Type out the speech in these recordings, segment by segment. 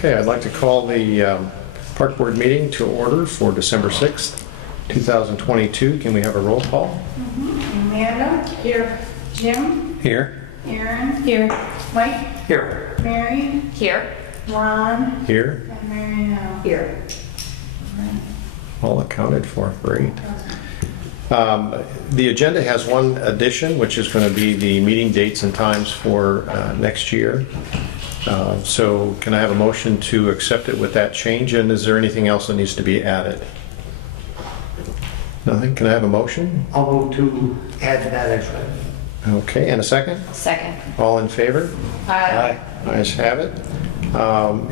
Okay, I'd like to call the Park Board meeting to order for December 6th, 2022. Can we have a roll call? Amanda? Here. Jim? Here. Aaron? Here. Mike? Here. Mary? Here. Ron? Here. And Marianne? Here. All accounted for. Great. The agenda has one addition, which is going to be the meeting dates and times for next year. So can I have a motion to accept it with that change? And is there anything else that needs to be added? Nothing? Can I have a motion? I'll move to add that as well. Okay, and a second? Second. All in favor? Aye. Ayes have it.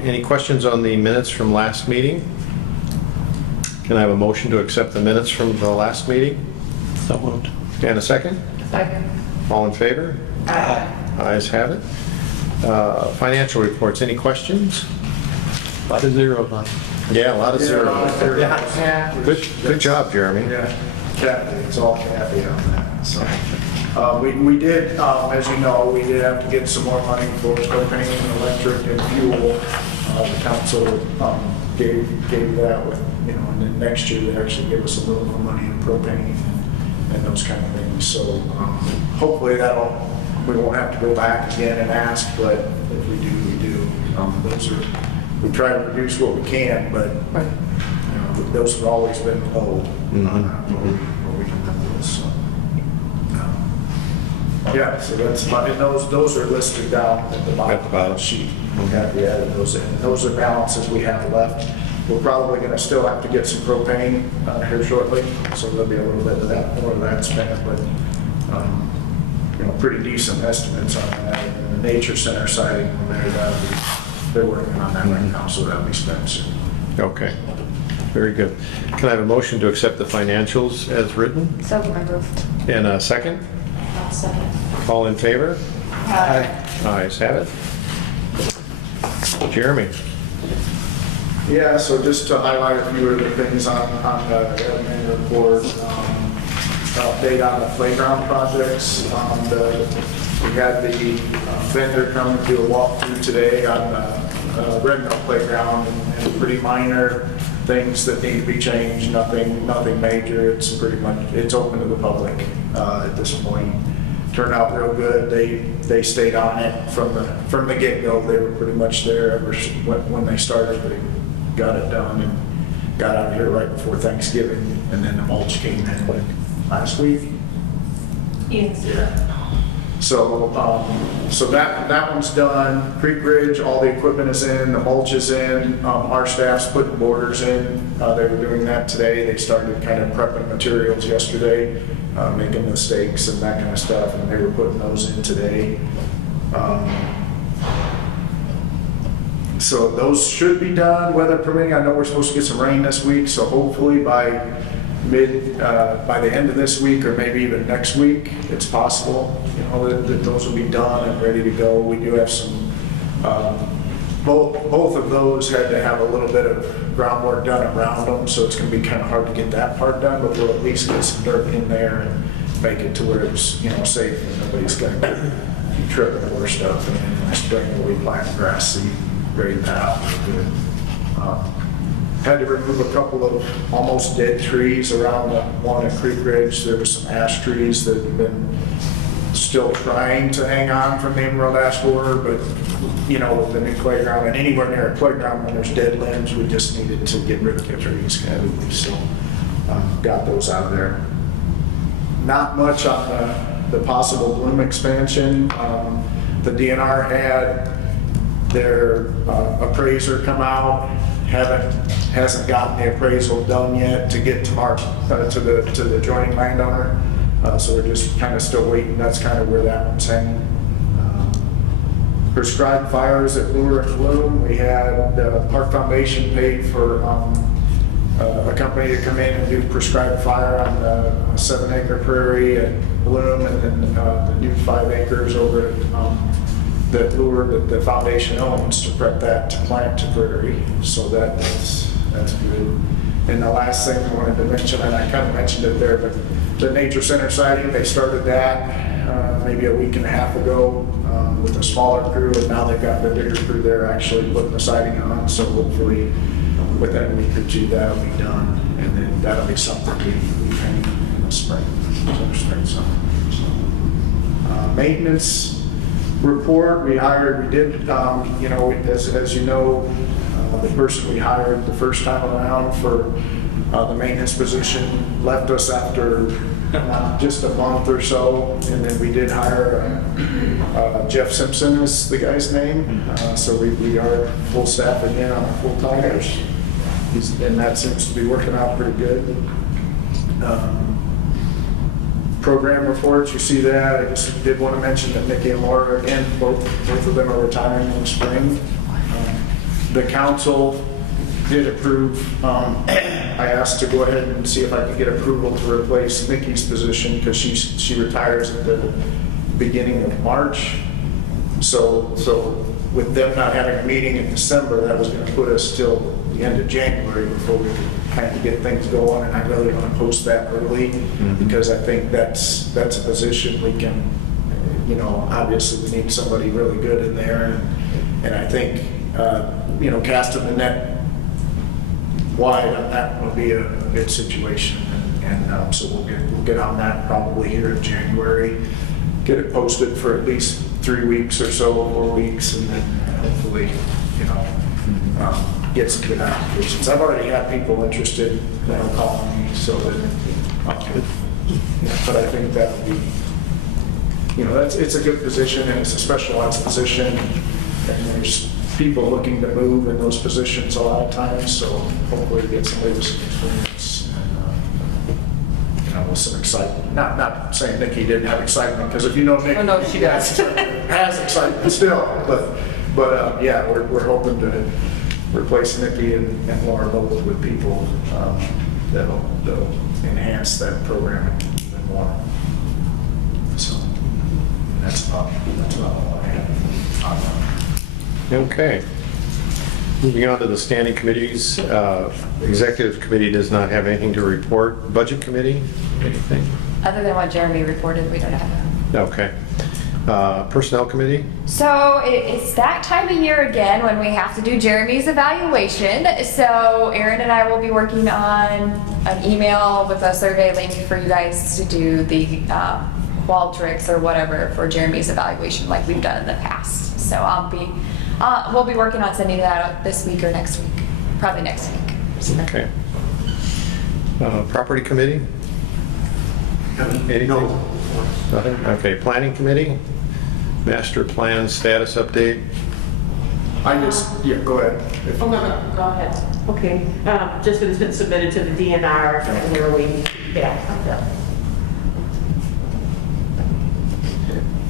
Any questions on the minutes from last meeting? Can I have a motion to accept the minutes from the last meeting? So moved. And a second? Second. All in favor? Aye. Ayes have it. Financial reports, any questions? A lot of zeros on. Yeah, a lot of zeros. Yeah. Good job, Jeremy. Yeah, Kathy, it's all Kathy on that, so. We did, as you know, we did have to get some more money for propane, electric, and fuel. The council gave that with, and then next year they actually give us a little more money in propane and those kind of things. So hopefully we won't have to go back again and ask, but if we do, we do. We try to reduce what we can, but those have always been low what we can do this. So. Yeah, so that's about it. Those are listed down at the bottom sheet. We added those in. Those are balances we have left. We're probably going to still have to get some propane here shortly, so there'll be a little bit of that, more of that spent, but pretty decent estimates on that. And the Nature Center siding, they're working on that right now, so that'll be spent soon. Okay, very good. Can I have a motion to accept the financials as written? So moved. And a second? I'll second. All in favor? Aye. Ayes have it. Jeremy? Yeah, so just to highlight a few of the things on the admin report, update on the playground projects. We had the vendor come and do a walkthrough today on the Red Mill playground and pretty minor things that need to be changed, nothing major. It's pretty much, it's open to the public at this point. Turned out real good. They stayed on it from the get-go. They were pretty much there ever when they started. They got it done and got out of here right before Thanksgiving, and then the mulch came in last week. Yes. Yeah. So that one's done. Creek Ridge, all the equipment is in, the mulch is in. Our staff's putting borders in. They were doing that today. They started kind of prepping materials yesterday, making the stakes and that kind of stuff, and they were putting those in today. So those should be done, weather permitting. I know we're supposed to get some rain this week, so hopefully by the end of this week or maybe even next week, it's possible, that those will be done and ready to go. We do have some, both of those had to have a little bit of groundwork done around them, so it's going to be kind of hard to get that part done, but we'll at least get some dirt in there and make it to where it's, safe and nobody's going to be tripping over stuff. And then in the spring, we'll be planting grass seed, grade that out real good. Had to remove a couple of almost dead trees around the one at Creek Ridge. There were some ash trees that have been still trying to hang on from the emerald ash borer, but with the new playground and anywhere near a playground when there's dead limbs, we just needed to get rid of the trees completely. So got those out of there. Not much on the possible bloom expansion. The DNR had their appraiser come out. Hasn't gotten the appraisal done yet to get to the adjoining landowner. So we're just kind of still waiting. That's kind of where that one's hanging. Prescribed fires at Lure and Bloom. We had the Park Foundation paid for a company to come in and do prescribed fire on the 7-acre prairie at Bloom, and then the new 5 acres over at that Lure that the foundation owns to prep that to plant to prairie. So that's good. And the last thing I wanted to mention, and I kind of mentioned it there, but the nature center siding, they started that maybe a week and a half ago with a smaller crew, and now they've got the bigger crew there actually putting the siding on. So hopefully within a week or two that'll be done, and then that'll be something we paint in the spring, summer. So, maintenance report, we did, as you know, the person we hired the first time around for the maintenance position left us after just a month or so, and then we did hire Jeff Simpson is the guy's name, so we are full staff again on full-timers, and that seems to be working out pretty good. Program reports, you see that. I just did want to mention that Nikki and Laura, again, both of them are retiring in the spring. The council did approve, I asked to go ahead and see if I could get approval to replace Nikki's position because she retires at the beginning of March. So with them not having a meeting in December, that was going to put us till the end of January before we could kind of get things going, and I really want to post that early because I think that's a position we can, obviously we need somebody really good in there, and I think, casting the net wide on that will be a good situation, and so we'll get on that probably here in January, get it posted for at least 3 weeks or so, 4 weeks, and then hopefully, get some good applications. I've already had people interested, calling me, so that, but I think that would be, it's a good position, and it's a specialized position, and there's people looking to move in those positions a lot of times, so hopefully get somebody with some experience and, with some excitement. Not saying Nikki didn't have excitement, because if you know Nikki, no, she does. has excitement still, but yeah, we're hoping to replace Nikki and Laura both with people that'll enhance that program even more. So that's about all I have. Okay. Moving on to the standing committees. Executive committee does not have anything to report. Budget committee, anything? Other than what Jeremy reported, we don't have that. Okay. Personnel committee? So it's that time of year again when we have to do Jeremy's evaluation. So Aaron and I will be working on an email with a survey link for you guys to do the Qualtrics or whatever for Jeremy's evaluation like we've done in the past. So we'll be working on sending that out this week or next week, probably next week. Okay. Property committee? Anything? No. Nothing? Okay. Planning committee? Master plan status update? Go ahead. Oh, no, go ahead. Okay, just that it's been submitted to the DNR and we're waiting back on that.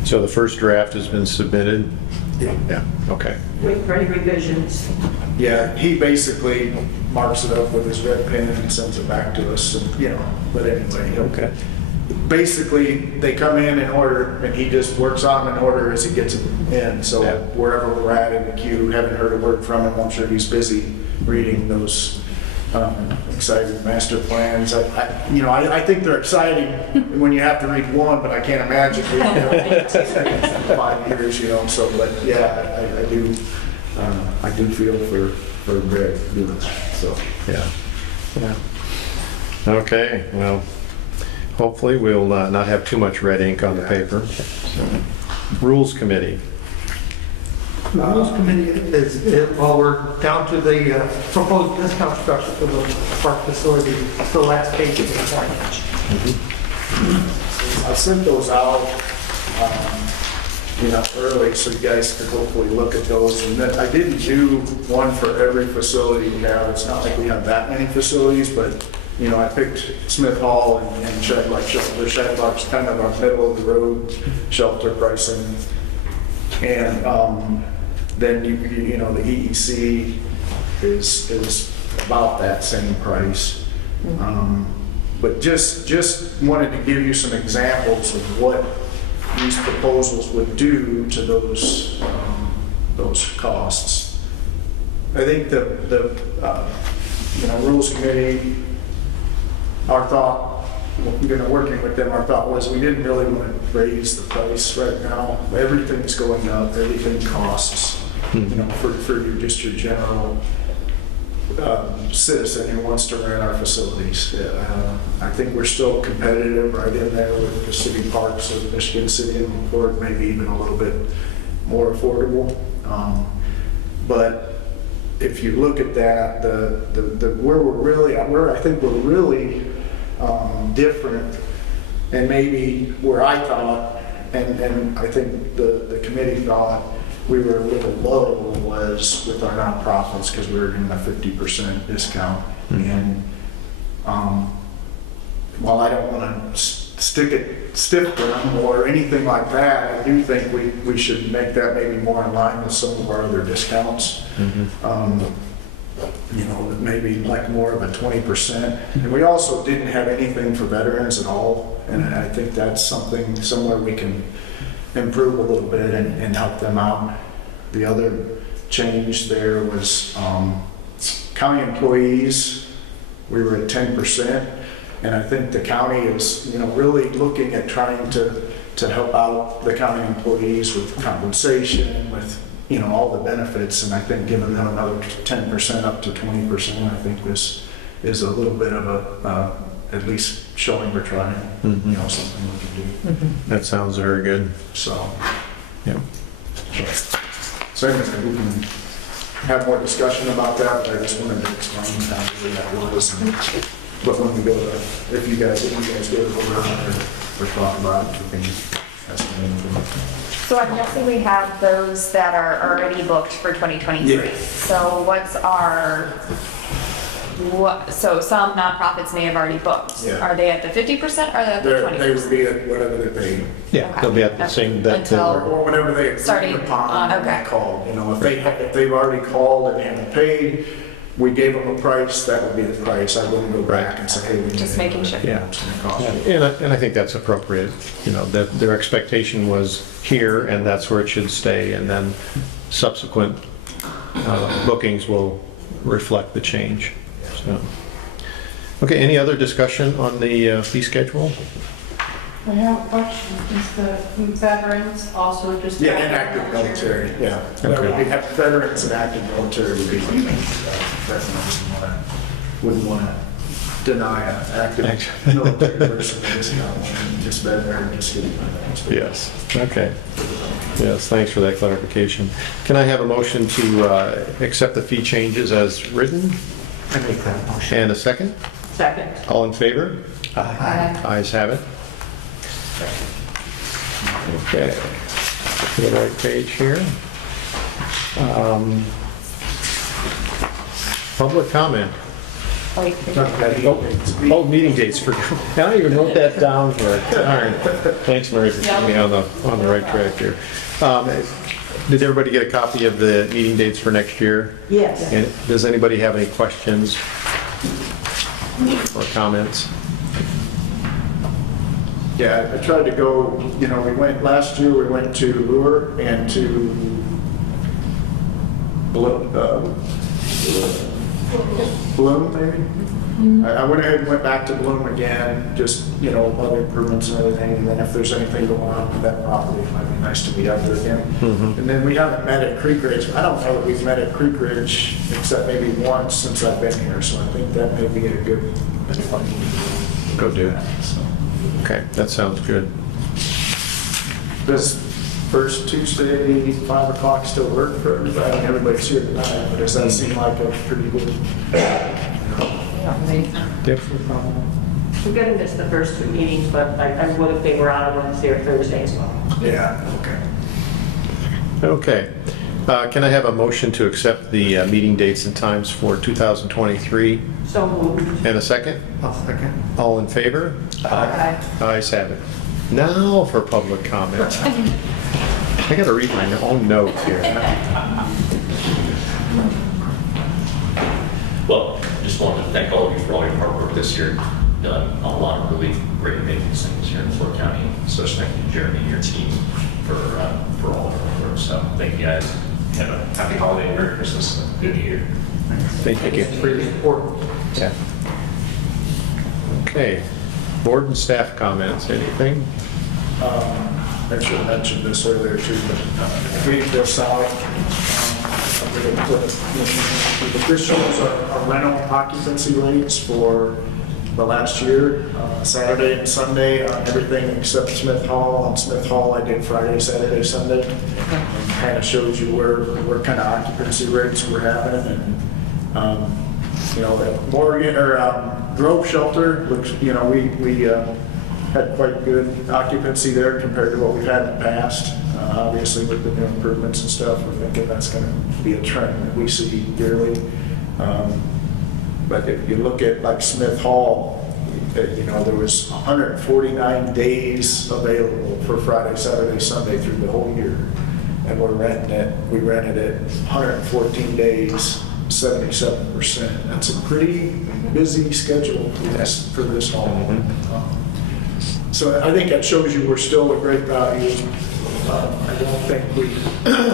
So the first draft has been submitted? Yeah. Okay. Waiting for any revisions. Yeah, he basically marks it up with his red pen and sends it back to us, and, but anyway, Okay. basically, they come in order, and he just works on them in order as he gets them in. So Yeah. wherever we're at in the queue, haven't heard a word from him. I'm sure he's busy reading those exciting master plans. I think they're exciting when you have to read one, but I can't imagine reading 5 years, So, but yeah, I do feel for Greg doing that. So Yeah. Okay, well, hopefully we'll not have too much red ink on the paper. So, Rules committee. The Rules Committee we're down to the proposed discount structure for the park facility. It's the last page of the package. I sent those out, early, so you guys could hopefully look at those. And then I didn't do one for every facility we have. It's not like we have that many facilities, but, I picked Smith Hall and Shedlock Shelter. Shedlock's kind of our middle of the road shelter pricing. And then the EEC is about that same price. But just wanted to give you some examples of what these proposals would do to those costs. I think the Rules Committee, our thought, working with them, our thought was we didn't really want to raise the price right now. Everything's going up, everything costs, for just your general citizen who wants to rent our facilities. I think we're still competitive right in there with the city parks of Michigan City and LaPorte, maybe even a little bit more affordable. But if you look at that, where I think we're really different, and maybe where I thought, and I think the committee thought we were a little low, was with our nonprofits, because we were getting a 50% discount. And while I don't want to stick it stiff to them or anything like that, I do think we should make that maybe more in line with some of our other discounts. Maybe like more of a 20%. And we also didn't have anything for veterans at all. And I think that's somewhere we can improve a little bit and help them out. The other change there was county employees. We were at 10%. And I think the county is, really looking at trying to help out the county employees with compensation, with, all the benefits. And I think giving them another 10% up to 20%, I think is a little bit of a, at least showing we're trying, something we can do. That sounds very good. So, Yeah. So anyway, we can have more discussion about that, but I just wanted to explain how that was. But when we go to, if you guys go around or talk about it, we can ask them anything. So I'm guessing we have those that are already booked for 2023. Yeah. So so some nonprofits may have already booked. Yeah. Are they at the 50% or at the 20%? They would be at whatever they pay. Yeah, Okay. they'll be at the same, Or whenever they Starting agree upon on- and okay. called. If they've already called and haven't paid, we gave them a price, that would be the price. I wouldn't go back and say, hey, we need Just to- making sure. Yeah. It's gonna cost you. and I think that's appropriate, that their expectation was here and that's where it should stay, and then subsequent bookings will reflect the change. So, okay, any other discussion on the fee schedule? I have a question. Is the veterans also just? Yeah, and active military, yeah. That would be, veterans and active military would be, definitely wouldn't want to deny an active military person a discount, just veteran, just getting veterans. Yes, okay. Yes, thanks for that clarification. Can I have a motion to accept the fee changes as written? I make that motion. And a second? Second. All in favor? Aye. Ayes have it. Okay, to the right page here. Public comment. Wait, Oh, meeting dates for, I even wrote that down for it. Darn. Thanks, Mary, for putting me on the right track here. Did everybody get a copy of the meeting dates for next year? Yes. And does anybody have any questions or comments? Yeah, I tried to go, last year we went to Lure and to Bloom, maybe? I went ahead and went back to Bloom again, just, other improvements and everything, and then if there's anything going on with that property, it might be nice to be out there again. And then we haven't met at Creek Ridge. I don't know that we've met at Creek Ridge except maybe once since I've been here, so I think that may be a good. Go do it. So, Okay, that sounds good. does first Tuesday, 5 o'clock still work for everybody? Everybody's here tonight, but does that seem like a pretty good? Yep. We're gonna miss the first 2 meetings, but I would if they were on a Wednesday or Thursday as well. Yeah, okay. Okay. Can I have a motion to accept the meeting dates and times for 2023? So moved. And a second? I'll second. All in favor? Aye. Ayes have it. Now for public comment. I gotta read my own notes here. Well, just wanted to thank all of you for all your hard work this year. Done a lot of really great things here in Florida County. So thank you, Jeremy, and your team for all of your work. So thank you guys. Have a happy holiday, Merry Christmas, and a good year. Thank you. It's pretty important. Yeah. Okay. Board and staff comments, anything? I should have mentioned this earlier too, but we this out. This shows our rental occupancy rates for the last year, Saturday and Sunday on everything except Smith Hall. On Smith Hall, I did Friday, Saturday, Sunday. And kind of shows you where kind of occupancy rates we're having. And, you know, at Morgan or Grove Shelter, looks, you know, we had quite good occupancy there compared to what we've had in the past. Obviously, with the new improvements and stuff, we're thinking that's going to be a trend that we see yearly. But if you look at like Smith Hall, you know, there was 149 days available for Friday, Saturday, Sunday through the whole year. And we rented it 114 days, 77%. That's a pretty busy schedule for this hall. So I think that shows you we're still a great value. I don't think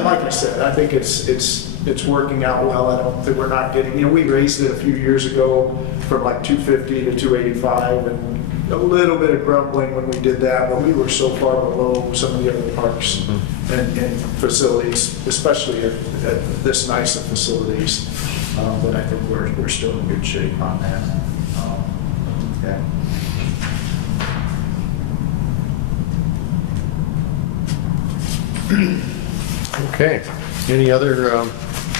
like I said, I think it's working out well. I don't think we're not getting, you know, we raised it a few years ago from like 250 to 285 and a little bit of grumbling when we did that, but we were so far below some of the other parks and facilities, especially at this nice of facilities, but I think we're still in good shape on that. Yeah. Okay. Any other,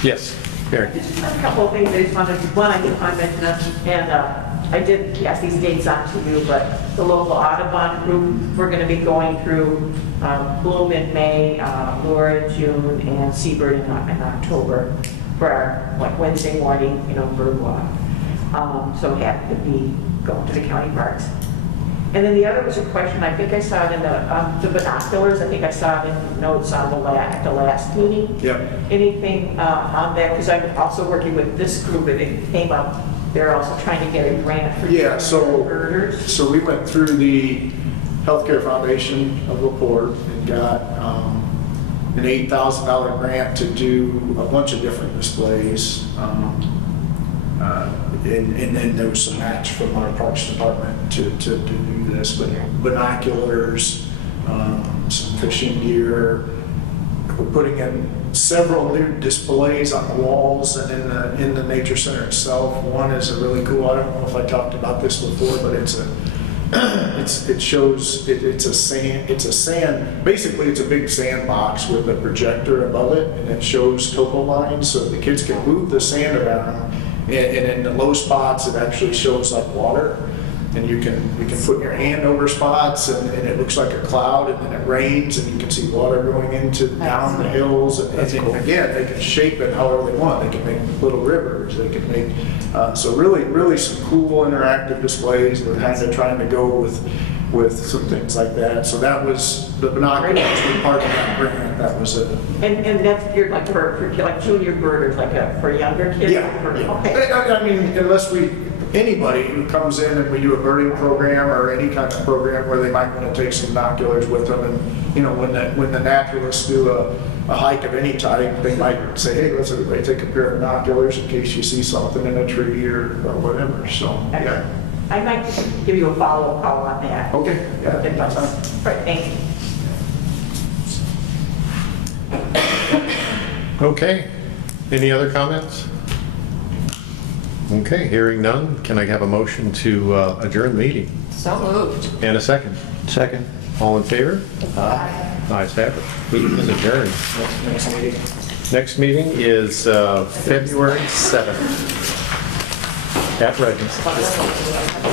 yes, Karen? Just a couple of things I just wanted to, one, I did want to mention, and I did pass these dates on to you, but the local Audubon group, we're going to be going through Bloom in May, Lure in June, and Seabird in October for our like Wednesday morning, you know, bird walk. So happy to be going to the county parks. And then the other was a question, I think I saw it in the binoculars, I think I saw it in notes on at the last meeting. Yep. Anything on that? Because I'm also working with this group, and it came up, they're also trying to get a grant for birders. So we went through the Healthcare Foundation of LaPorte and got an $8,000 grant to do a bunch of different displays. And then there was some match from our Parks Department to do this, but binoculars, some fishing gear. We're putting in several new displays on the walls and in the nature center itself. One is a really cool, I don't know if I talked about this before, but it's a sand, basically it's a big sandbox with a projector above it, and it shows topo lines so the kids can move the sand around. And in the low spots, it actually shows like water, and you can put your hand over spots, and it looks like a cloud, and then it rains, and you can see water going down the hills. And again, they can shape it however they want. They can make little rivers. They can make so really some cool interactive displays. We're kind of trying to go with some things like that. So that was the binoculars were part of that grant. That was it. And that's geared like for like junior birders, like for younger kids? Yeah. Okay. I mean, unless anybody who comes in and we do a birding program or any kind of program where they might want to take some binoculars with them, and you know, when the naturalists do a hike of any type, they might say, hey, let's everybody take a pair of binoculars in case you see something in a tree or whatever. So yeah. I might give you a follow-up call on that. Okay. Yeah. That's fine. Right, thank you. Okay. Any other comments? Okay, hearing none, can I have a motion to adjourn the meeting? So moved. And a second? Second. All in favor? Aye. Ayes have it. Meeting is adjourned. Next meeting. Next meeting is February 7th at Reggins.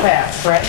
Fast, right?